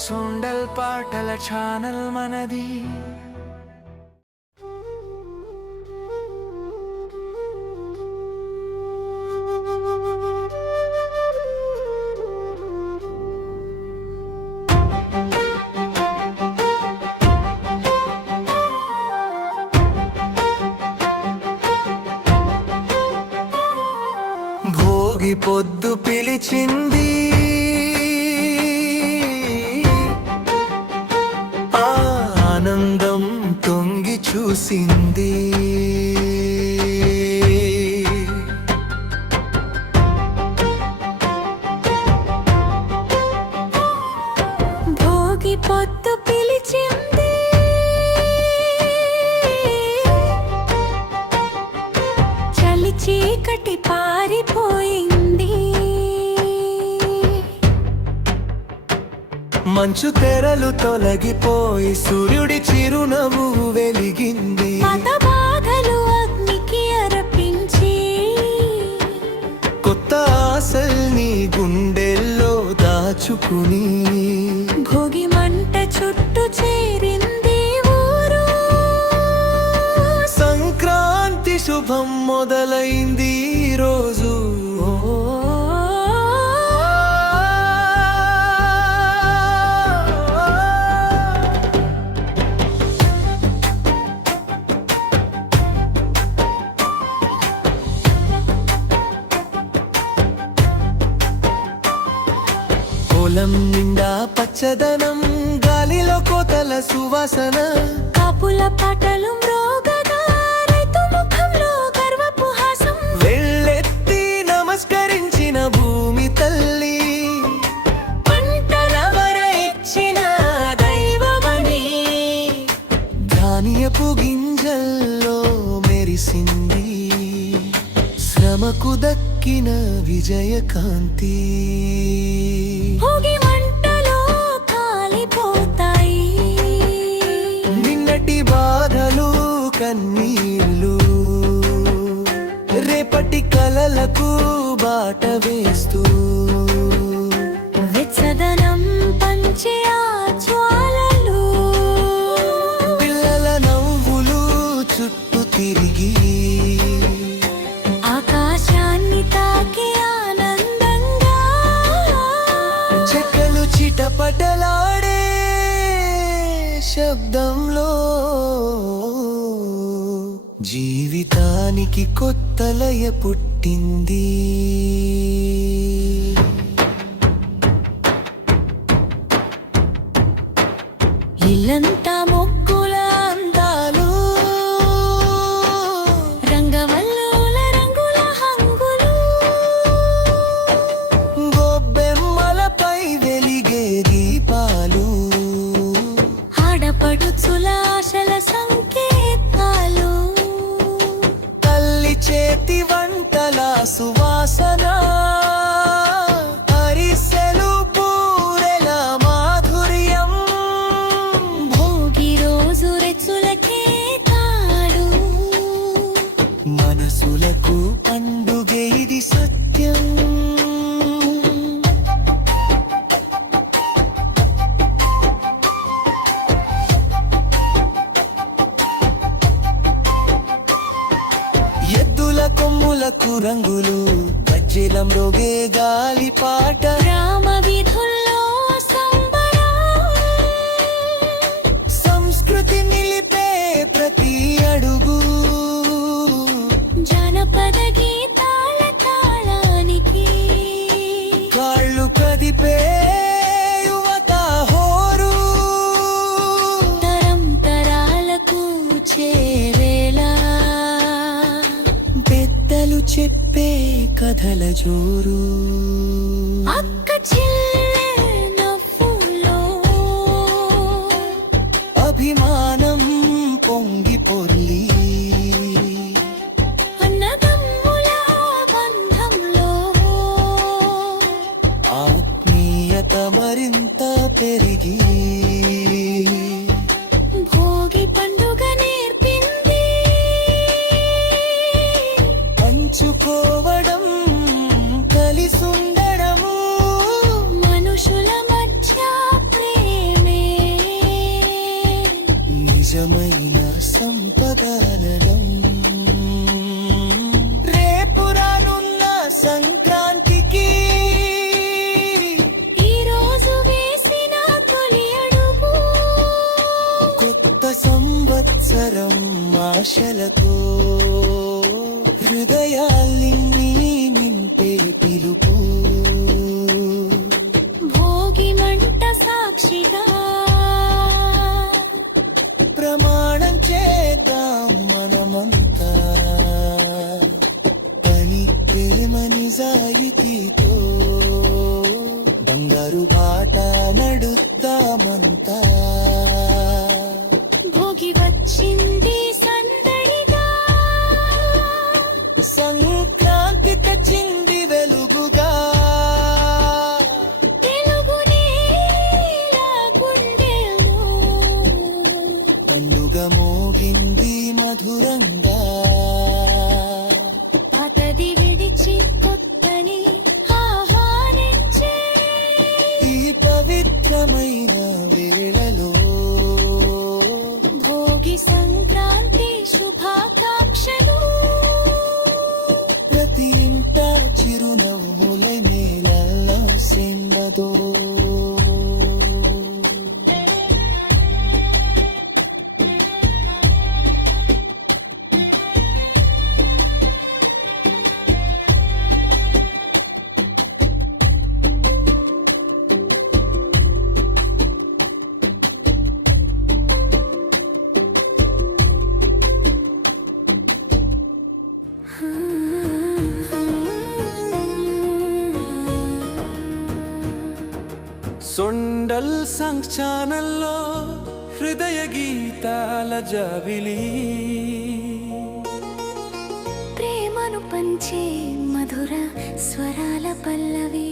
సుండల్ పాటల ఛానల్ మనది. భోగి పొద్దు పిలిచింది, ఆనందం తొంగి చూసింది. భోగి పొద్దు పిలిచింది, చలి చీకటి పారిపోయింది. మంచు తెరలు తొలగిపోయి సూర్యుడి చిరునవ్వు వెలిగింది. మత బాధలు అగ్నికి అర్పించి కొత్త ఆశల్ని గుండెల్లో దాచుకుని భోగి మంట చుట్టూ చేరింది ఊరు. సంక్రాంతి శుభం మొదలైంది ఈ రోజు. పొలం నిండా పచ్చదనం, గాలిలో కోతల సువాసన, కాపుల పాటలు మ్రోగగా రైతు ముఖంలో గర్వపు హాసం. వెళ్ళెత్తి నమస్కరించిన భూమి తల్లి, పంటల వర ఇచ్చిన దైవమని ధాన్యపు గింజల్లో మెరిసింది. శ్రమకు దక్కిన విజయకాంతి. భోగి మంటలో కాలిపోతాయి నిన్నటి బాధలు కన్నీళ్ళు, రేపటి కలలకు బాట వేస్తూ వెచ్చదనం పంచే ఆ జ్వాలలు. పిల్లల నవ్వులు చుట్టూ తిరిగి ఆకాశాన్ని తాకి ఆనందంగా చెక్కలు చిటపటలాడే శబ్దంలో జీవితానికి కొత్త లయ పుట్టింది. ఇల్లంతా మొక్కుల అందాలు, రంగవల్లుల రంగుల హంగులు. గొబ్బెమ్మలపై వెలిగే దీపాలు, ఆడపడుచుల ఆశల సంకేతాలు. తల్లి చేతి వంటల సువాసన, అరిసెలు పూరెల మాధుర్యం. భోగి రోజు రెచ్చులకే తాడు, మనసులకు పండుగే ఇది సత్యం. ఎద్దుల కొమ్ములకు రంగులు, వజ్జిలం రోగే గాలి పాట. గ్రామ వీధుల్లో సంబరం, సంస్కృతి నిలిపే ప్రతి అడుగు, జానపద గీతాల తాళానికి కాళ్ళు కదిపే యువత హోరు. తరం తరాలకు చేరేళ పెద్దలు చెప్పే కథల జోరు, అక్క చెల్లె నవ్వులో అభిమానం పొంగి పొర్లి. అన్నదమ్ముల బంధంలో ఆత్మీయత మరింత పెరిగి భోగి పండుగ నేర్పింది పంచుకోవడం, కలిసుండడము. మనుషుల మధ్య ప్రేమ సంవత్సరం ఆశలతో హృదయాల్ని నింపే పిలుపు భోగి మంట సాక్షిగా ప్రమాణం చేద్దాం మనమంతా పని ప్రేమ నిజాయితీతో బంగారు బాట నడుద్దామంతా భోగి వచ్చింది సందడిగా సంక్రాంతి తెచ్చింది వెలుగుగా తెలుగునేలా గుండెలో పండుగ మోగింది మధురంగా పాతది విడిచి కొత్తని ఆహ్వానించే ఈ పవిత్రమైన వేళలో భోగి సంక్రాంతి శుభాకాంక్షలు ప్రతి ఇంట చిరునవ్వులై మేళల్లో సింగదో సొండల్ సంగ్ ఛానల్లో హృదయ గీతాల జాబిలి ప్రేమను పంచే మధుర స్వరాల పల్లవి